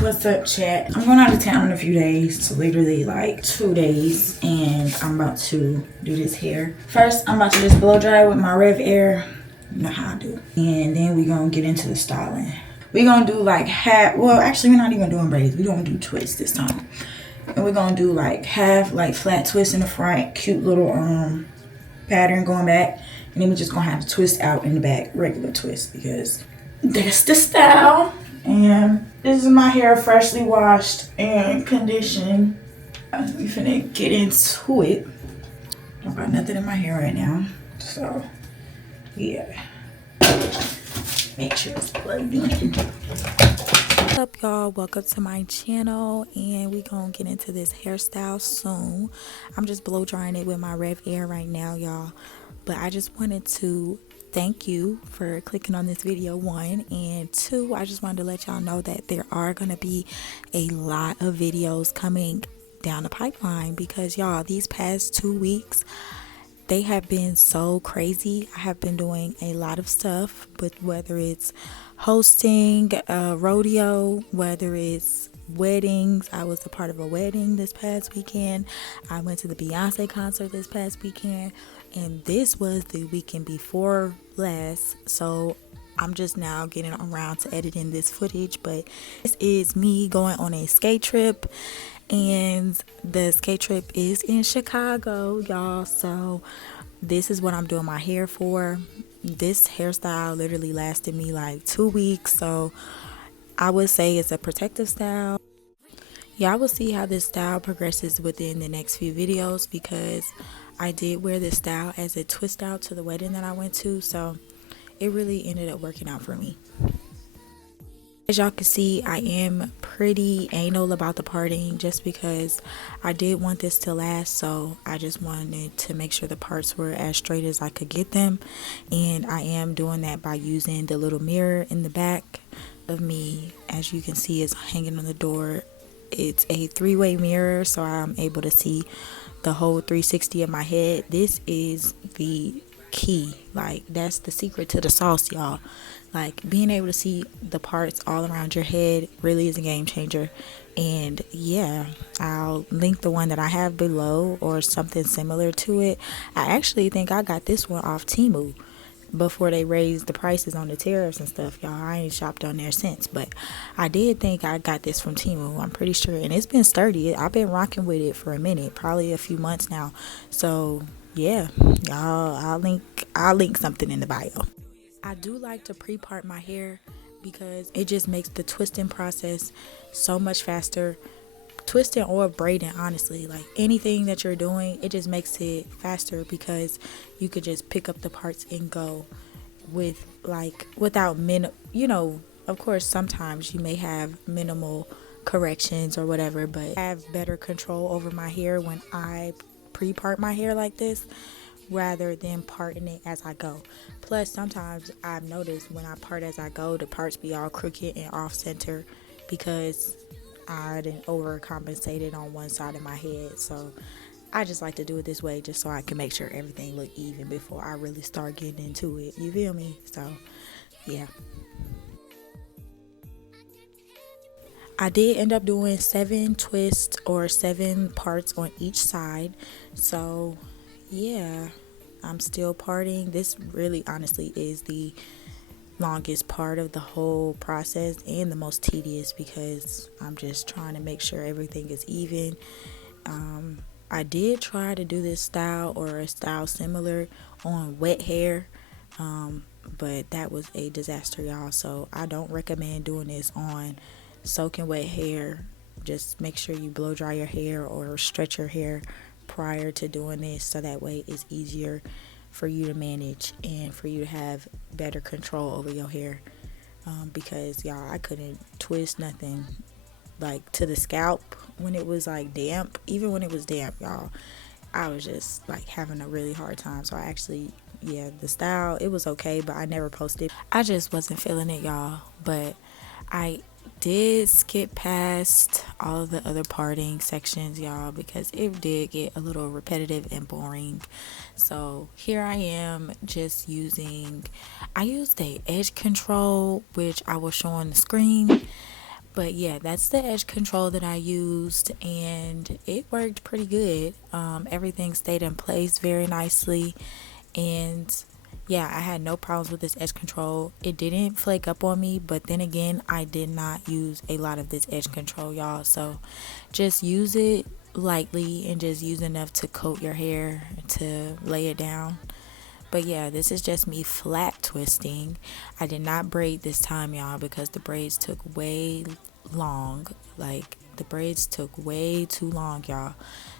What's up, chat? I'm going out of town in a few days, so literally like 2 days, and I'm about to do this hair. First, I'm about to just blow dry with my Rev Air. You know how I do. And then we're gonna get into the styling. We're gonna do like half, well, actually, we're not even doing braids. We're gonna do twists this time. And we're gonna do like half, like flat twist in the front, cute little pattern going back. And then we're just gonna have a twist out in the back, regular twist, because that's the style. And this is my hair, freshly washed and conditioned. We finna get into it. Don't got nothing in my hair right now, so yeah. Make sure it's plugged in. What's up, y'all? Welcome to my channel, and we gonna get into this hairstyle soon. I'm just blow drying it with my Rev Air right now, y'all. But I just wanted to thank you for clicking on this video, one, and two, I just wanted to let y'all know that there are gonna be a lot of videos coming down the pipeline, because y'all, these past 2 weeks they have been so crazy. I have been doing a lot of stuff, but whether it's hosting a rodeo, whether it's weddings. I was a part of a wedding this past weekend. I went to the Beyonce concert this past weekend, and this was the weekend before last, so I'm just now getting around to editing this footage. But this is me going on a skate trip, and the skate trip is in Chicago, y'all. So this is what I'm doing my hair for. This hairstyle literally lasted me like 2 weeks, so I would say it's a protective style. Yeah, I will see how this style progresses within the next few videos, because I did wear this style as a twist out to the wedding that I went to, so it really ended up working out for me. As y'all can see, I am pretty anal about the parting, just because I did want this to last, so I just wanted to make sure the parts were as straight as I could get them. And I am doing that by using the little mirror in the back of me. As you can see, it's hanging on the door. It's a 3-way mirror, so I'm able to see the whole 360 of my head. This is the key. Like, that's the secret to the sauce, y'all. Like, being able to see the parts all around your head really is a game changer. And yeah, I'll link the one that I have below, or something similar to it. I actually think I got this one off Temu before they raised the prices on the tariffs and stuff, y'all. I ain't shopped on there since, but I did think I got this from Temu, I'm pretty sure. And it's been sturdy. I've been rocking with it for a minute, probably a few months now. So yeah, y'all, I'll link something in the bio. I do like to pre-part my hair, because it just makes the twisting process so much faster. Twisting or braiding, honestly, like anything that you're doing, it just makes it faster, because you could just pick up the parts and go with, like, without of course sometimes you may have minimal corrections or whatever, but I have better control over my hair when I pre-part my hair like this, rather than parting it as I go. Plus, sometimes I've noticed when I part as I go, the parts be all crooked and off center, because I didn't overcompensated on one side of my head. So I just like to do it this way, just so I can make sure everything look even before I really start getting into it. You feel me? So yeah, I did end up doing 7 twists, or 7 parts on each side. So yeah, I'm still parting. This really honestly is the longest part of the whole process, and the most tedious, because I'm just trying to make sure everything is even. I did try to do this style, or a style similar, on wet hair, but that was a disaster, y'all. So I don't recommend doing this on soaking wet hair. Just make sure you blow dry your hair or stretch your hair prior to doing this, so that way it's easier for you to manage and for you to have better control over your hair. Because y'all, I couldn't twist nothing like to the scalp when it was like damp. Even when it was damp, y'all, I was just like having a really hard time. So I actually, yeah, the style, it was okay, but I never posted. I just wasn't feeling it, y'all. But I did skip past all of the other parting sections, y'all, because it did get a little repetitive and boring. So here I am, just I used a edge control, which I will show on the screen, But yeah, that's the edge control that I used, and it worked pretty good. Everything stayed in place very nicely, and yeah, I had no problems with this edge control. It didn't flake up on me, but then again, I did not use a lot of this edge control, y'all. So just use it lightly and just use enough to coat your hair to lay it down. But yeah, this is just me flat twisting. I did not braid this time, y'all, because the braids took way long. Like, the braids took way too long, y'all.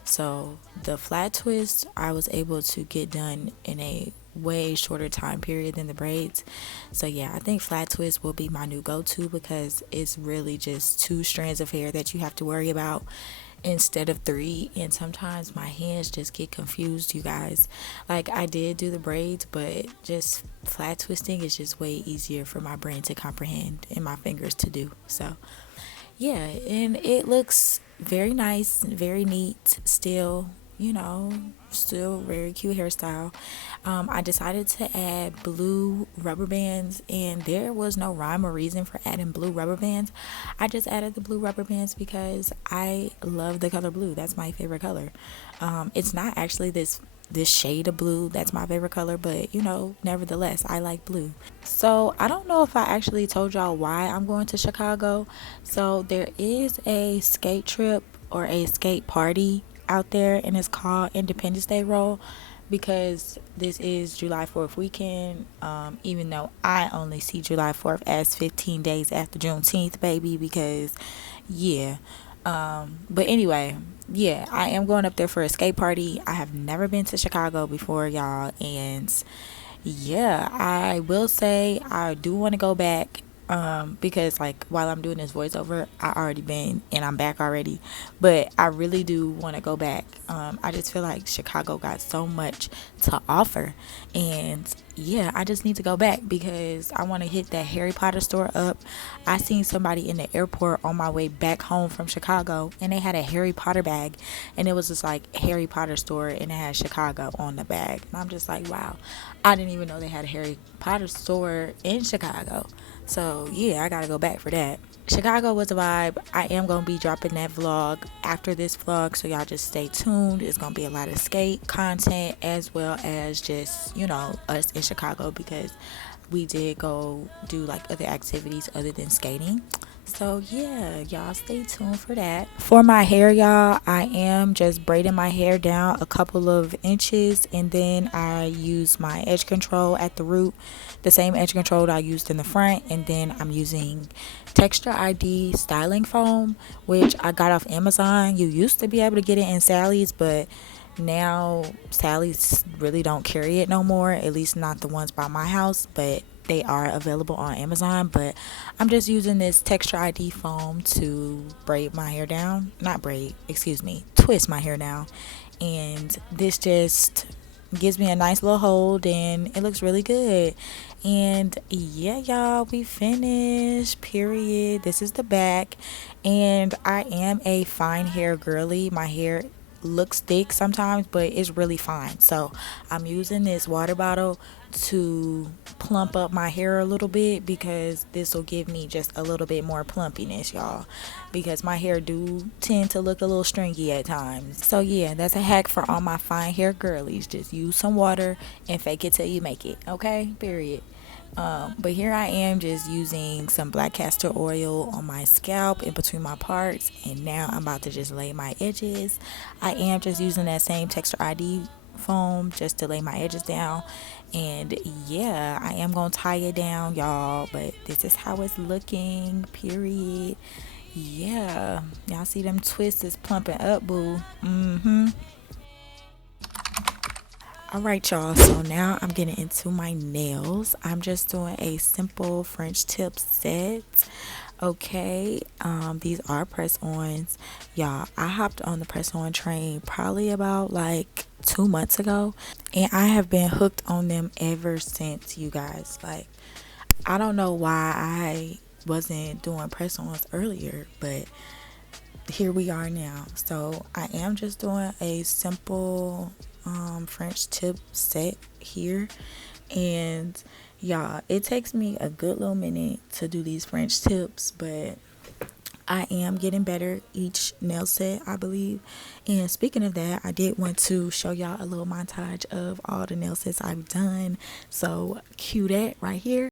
So the flat twist I was able to get done in a way shorter time period than the braids. So yeah, I think flat twist will be my new go-to because it's really just 2 strands of hair that you have to worry about instead of 3, and sometimes my hands just get confused, you guys. Like, I did do the braids, but just flat twisting is just way easier for my brain to comprehend and my fingers to do. So yeah, and it looks very nice, very neat still, still very cute hairstyle. I decided to add blue rubber bands, and there was no rhyme or reason for adding blue rubber bands. I just added the blue rubber bands because I love the color blue. That's my favorite color. It's not actually this shade of blue that's my favorite color, but nevertheless, I like blue. So I don't know if I actually told y'all why I'm going to Chicago. So there is a skate trip or a skate party out there, and it's called Independence Day Roll, because this is July 4th weekend, even though I only see July 4th as 15 days after Juneteenth, baby, because yeah. But anyway, yeah, I am going up there for a skate party. I have never been to Chicago before, y'all, and yeah, I will say I do want to go back, because like while I'm doing this voiceover, I already been and I'm back already, but I really do want to go back. I just feel like Chicago got so much to offer, and yeah, I just need to go back because I want to hit that Harry Potter store up. I seen somebody in the airport on my way back home from Chicago, and they had a Harry Potter bag, and it was just like Harry Potter store, and it had Chicago on the bag, and I'm just like, wow, I didn't even know they had a Harry Potter store in Chicago. So yeah, I gotta go back for that. Chicago was a vibe. I am gonna be dropping that vlog after this vlog, so y'all just stay tuned. It's gonna be a lot of skate content as well as just us in Chicago, because we did go do like other activities other than skating. So yeah, y'all stay tuned for that. For my hair, y'all, I am just braiding my hair down a couple of inches, and then I use my edge control at the root, the same edge control that I used in the front, and then I'm using Texture ID styling foam, which I got off Amazon. You used to be able to get it in Sally's, but now Sally's really don't carry it no more, at least not the ones by my house, but they are available on Amazon. But I'm just using this Texture ID foam to braid my hair down, not braid, excuse me, twist my hair down, and this just gives me a nice little hold, and it looks really good. And yeah, y'all, we finished, period. This is the back, and I am a fine hair girly. My hair looks thick sometimes, but it's really fine. So I'm using this water bottle to plump up my hair a little bit, because this will give me just a little bit more plumpiness, y'all, because my hair do tend to look a little stringy at times. So yeah, that's a hack for all my fine hair girlies. Just use some water and fake it till you make it, okay, period. But here I am just using some black castor oil on my scalp in between my parts, and now I'm about to just lay my edges. I am just using that same Texture ID foam just to lay my edges down, and yeah, I am gonna tie it down, y'all, but this is how it's looking, period. Yeah, y'all see them twists is plumping up, boo. All right, y'all, so now I'm getting into my nails. I'm just doing a simple French tip set. Okay, these are press-ons. Y'all, I hopped on the press-on train probably about like 2 months ago, and I have been hooked on them ever since, you guys. Like, I don't know why I wasn't doing press-ons earlier, but here we are now. So I am just doing a simple French tip set here, and y'all, it takes me a good little minute to do these French tips, but I am getting better each nail set, I believe. And speaking of that, I did want to show y'all a little montage of all the nail sets I've done. So cue that right here.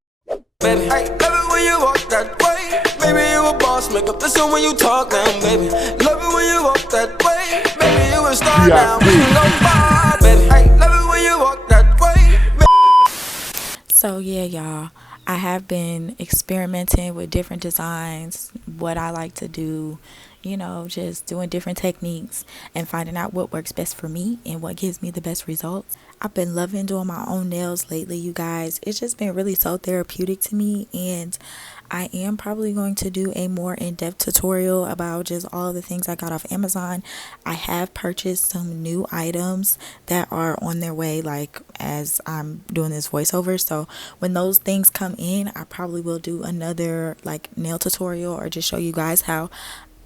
Baby, I love it when you walk that way. Baby, you a boss, make up listen when you talk now, baby. Love it when you walk that way. Baby, you a star now, we can go far, baby. I love it when you walk that way. So yeah, y'all, I have been experimenting with different designs, what I like to do, you know, just doing different techniques and finding out what works best for me and what gives me the best results. I've been loving doing my own nails lately, you guys. It's just been really so therapeutic to me, and I am probably going to do a more in-depth tutorial about just all the things I got off Amazon. I have purchased some new items that are on their way, like as I'm doing this voiceover. So when those things come in, I probably will do another like nail tutorial or just show you guys how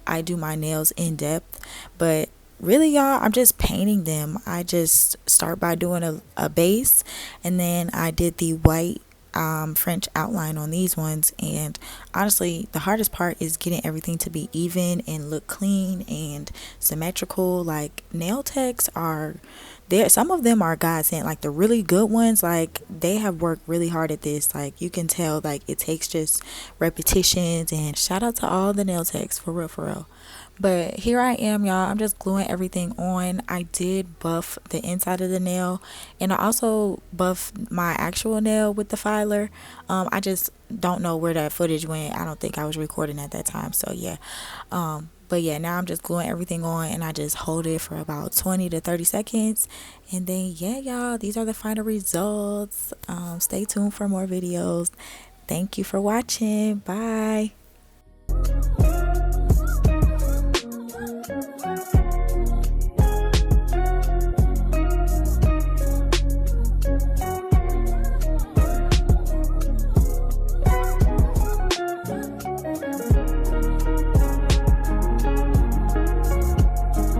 I do my nails in depth. But really, y'all, I'm just painting them. I just start by doing a base, and then I did the white French outline on these ones. And honestly, the hardest part is getting everything to be even and look clean and symmetrical. Like, nail techs are there, some of them are godsend. Like the really good ones, like they have worked really hard at this. Like you can tell, like it takes just repetitions. And shout out to all the nail techs, for real, for real. But here I am, y'all. I'm just gluing everything on. I did buff the inside of the nail, and I also buffed my actual nail with the filer. I just don't know where that footage went. I don't think I was recording at that time. So yeah. But yeah, now I'm just gluing everything on, and I just hold it for about 20 to 30 seconds. And then yeah, y'all, these are the final results. Stay tuned for more videos. Thank you for watching. Bye.